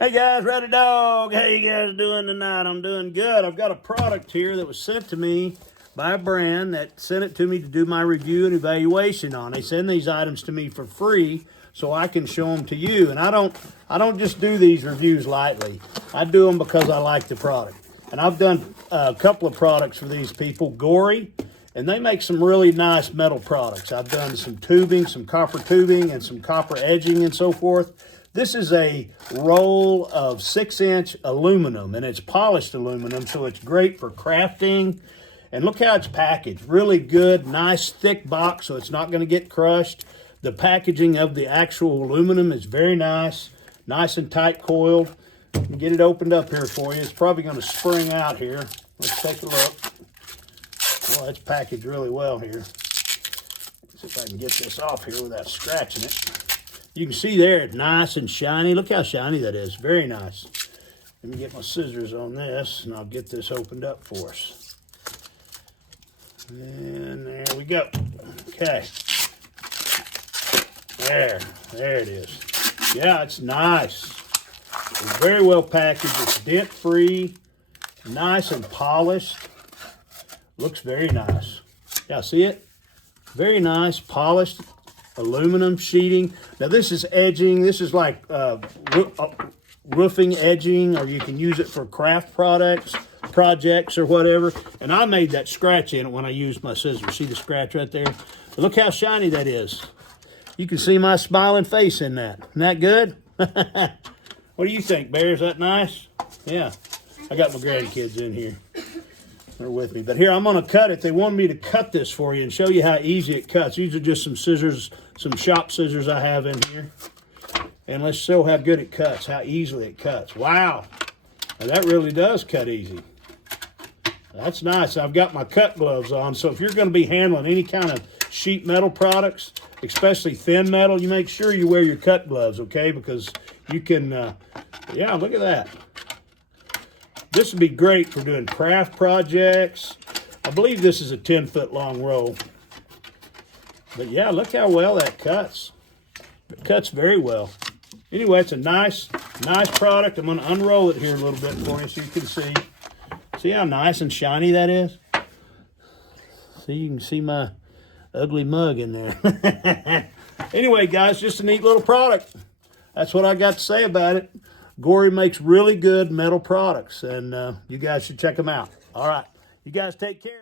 Hey guys, RowdyDawg. How you guys doing tonight? I'm doing good. I've got a product here that was sent to me by a brand that sent it to me to do my review and evaluation on. They send these items to me for free so I can show them to you. And I don't just do these reviews lightly. I do them because I like the product. And I've done a couple of products for these people, Gory, and they make some really nice metal products. I've done some tubing, some copper tubing, and some copper edging and so forth. This is a roll of 6-inch aluminum, and it's polished aluminum, so it's great for crafting. And look how it's packaged. Really good, nice, thick box, so it's not going to get crushed. The packaging of the actual aluminum is very nice, nice and tight coiled. Let me get it opened up here for you. It's probably going to spring out here. Let's take a look. Well, it's packaged really well here. Let's see if I can get this off here without scratching it. You can see there, it's nice and shiny. Look how shiny that is. Very nice. Let me get my scissors on this, and I'll get this opened up for us. And there we go. Okay. There it is. Yeah, it's nice. It's very well packaged. It's dent-free, nice and polished. Looks very nice. Yeah, see it? Very nice, polished aluminum sheeting. Now this is edging. This is like roofing edging, or you can use it for craft projects or whatever. And I made that scratch in it when I used my scissors. See the scratch right there? But look how shiny that is. You can see my smiling face in that. Isn't that good? What do you think, Bear? Is that nice? Yeah. I got my grandkids in here. They're with me. But here, I'm going to cut it. They wanted me to cut this for you and show you how easy it cuts. These are just some scissors, some shop scissors I have in here. And let's show how good it cuts, how easily it cuts. Wow. Now, that really does cut easy. That's nice. I've got my cut gloves on, so if you're going to be handling any kind of sheet metal products, especially thin metal, you make sure you wear your cut gloves, okay? Because you can, yeah, look at that. This would be great for doing craft projects. I believe this is a 10-foot long roll. But yeah, look how well that cuts. It cuts very well. Anyway, it's a nice product. I'm going to unroll it here a little bit for you so you can see. See how nice and shiny that is? See, you can see my ugly mug in there. Anyway, guys, just a neat little product. That's what I got to say about it. Gory makes really good metal products, and you guys should check them out. All right. You guys take care.